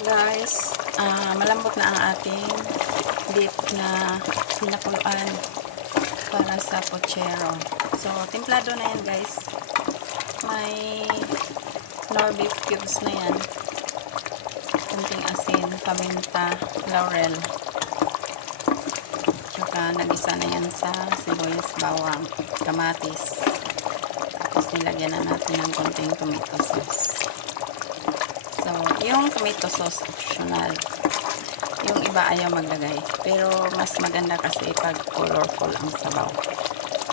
Guys, malambot na ang ating beef na pinakuluan para sa pochero. So, templado na yan guys. May nor beef cubes na yan. Kunting asin, paminta, laurel. Tsaka nagisa na yan sa sibuyas, bawang, kamatis. Tapos nilagyan na natin ng konting tomato sauce. So, yung tomato sauce optional. Yung iba ayaw maglagay. Pero mas maganda kasi pag colorful ang sabaw.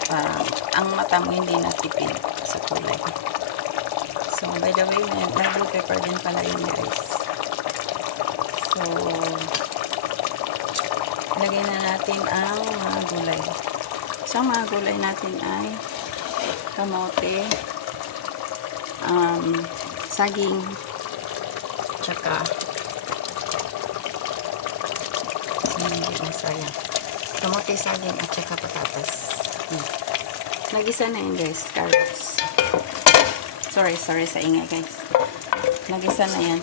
Parang ang mata mo hindi natipid sa kulay. So, by the way, may bell pepper din pala yun guys. So, lagay na natin ang mga gulay. So, ang mga gulay natin ay kamote, saging, tsaka kamote, saging at tsaka patatas. Nagisa na yun guys, carrots. Sorry sa ingay guys. Nagisa na yan.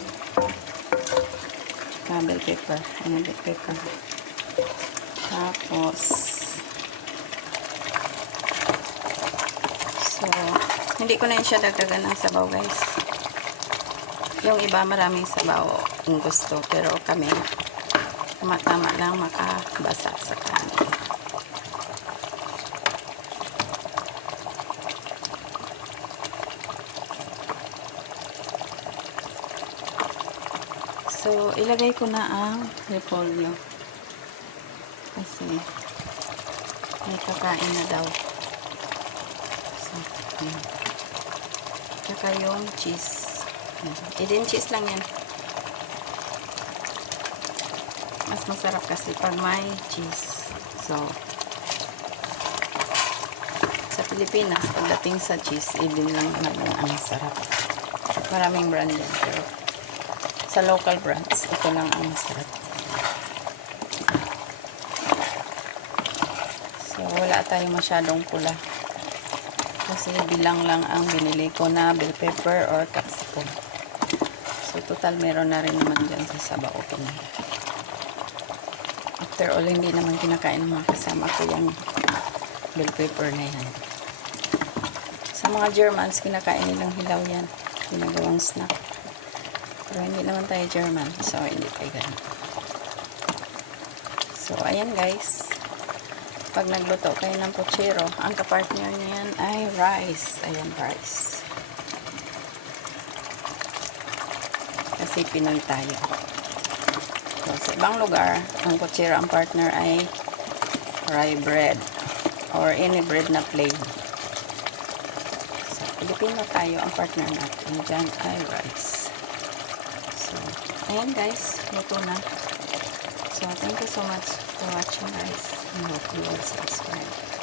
Tsaka bell pepper. Ayan, bell pepper. Tapos so, hindi ko na yun siya dagdagan ng sabaw guys. Yung iba maraming sabaw ang gusto, pero kami tama-tama lang makabasa sa kanin. So, ilagay ko na ang repolyo kasi may kakain na daw. So, tsaka yung cheese. Hidden cheese lang yan. Mas masarap kasi pag may cheese. So, sa Pilipinas, pagdating sa cheese, hidden lang naman ang masarap. Maraming brand yan. Pero sa local brands, ito lang ang masarap. So, wala tayong masyadong pula. Kasi bilang lang ang binili ko na bell pepper or capsicum. So, total meron na rin naman dyan sa sabaw. Okay na. After all, hindi naman kinakain ng mga kasama ko yung bell pepper na yan. Sa mga Germans, kinakain nilang hilaw yan. Ginagawang snack. Pero hindi naman tayo German. So, hindi tayo ganun. So, ayan guys. Pag nagluto kayo ng pochero, ang kapartner niyan ay rice. Ayan, rice. Kasi Pinoy tayo. So, sa ibang lugar, ang pochero, ang partner ay rye bread or any bread na plain. So, Pilipino tayo, ang partner natin dyan ay rice. So, ayan guys, luto na. So, thank you so much for watching guys. I hope you will subscribe.